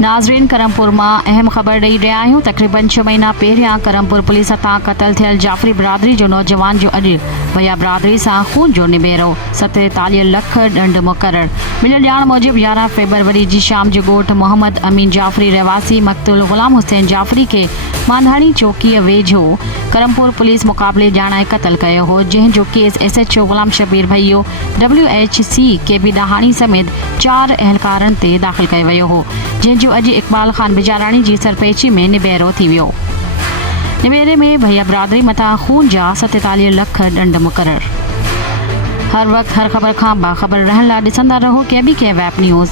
नाज़रीन, करमपुर में अहम खबर ॾेई रहिया आहियूं। तक़रीबन 6 महीना पहिरियां करमपुर पुलिस हथां क़तल थियल जाफ़री बिरादरी जो नौजवान जो अॼु भैया बिरादरी सां खून जो निबेरो। 47 लख ॾंड मुक़रर। मिलियल ॼाण मूजिब 11 फरवरी जी शाम जो ॻोठ मोहम्मद अमीन जाफ़री रहवासी मक़तूल ग़ुलाम हुसैन जाफ़री के मांधाणी चौकीअ वेझो करमपुर पुलिस मुक़ाबले ॼाणाए क़तल कयो हो, जंहिंजो केस SHO ग़ुलाम शबीर भइयो WHC के बि ॾाहाणी समेत 4 अहलकारनि ते दाख़िल कयो वियो हो, जंहिंजो अॼु इक़बाल ख़ान बिजाराणी जी सरपेची में निबेरो थी वियो। निबेरे में भैया बिरादरी मथां खून जा 47 लख ॾंड मुक़रर। हर वक़्तु हर ख़बर खां बाख़बर रहण लाइ ॾिसंदा रहो KBK वेब न्यूज़।